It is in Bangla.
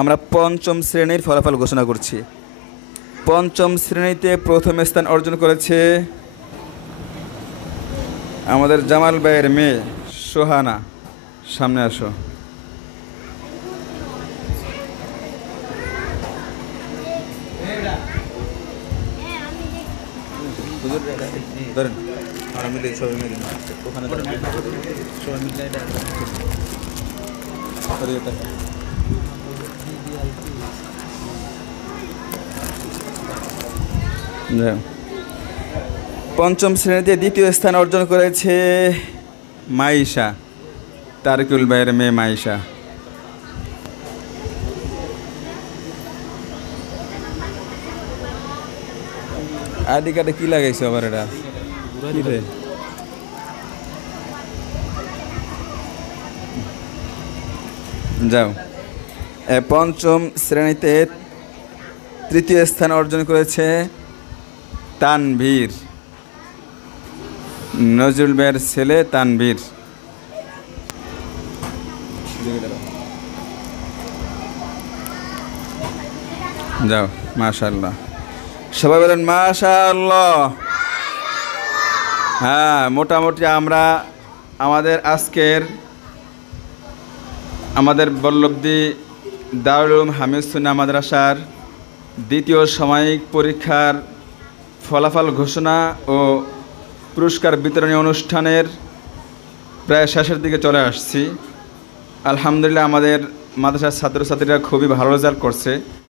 আমরা পঞ্চম শ্রেণীর ফলাফল ঘোষণা করছি। পঞ্চম শ্রেণীতে প্রথম স্থান অর্জন করেছে আমাদের জামাল ভাইয়ের মেয়ে সোহানা। সামনে আসো। ধরেন আমরা মিলে সবাই মিলে ওখানে সবাই মিলে পঞ্চম শ্রেণীতে দ্বিতীয় স্থান অর্জন করেছে মাইশা, তারিকুল ভাইয়ের মেয়ে মাইশা। আইডি কার্ডে কি লাগাইছো আবার এটা? যাও। পঞ্চম শ্রেণীতে তৃতীয় স্থান অর্জন করেছে তানভীর, নজরুল ভাইয়ের ছেলে তানভীর। যাও, মাশাআল্লাহ। সবাই বলেন মাশাআল্লাহ। হ্যাঁ, মোটামুটি আমরা আমাদের বল্লভদী দারুল উলুম হামিদ সুন্নাহ মাদ্রাসার দ্বিতীয় সাময়িক পরীক্ষার ফলাফল ঘোষণা ও পুরস্কার বিতরণী অনুষ্ঠানের প্রায় শেষের দিকে চলে আসছি। আলহামদুলিল্লাহ, আমাদের মাদ্রাসার ছাত্রছাত্রীরা খুবই ভালো রেজাল্ট করছে।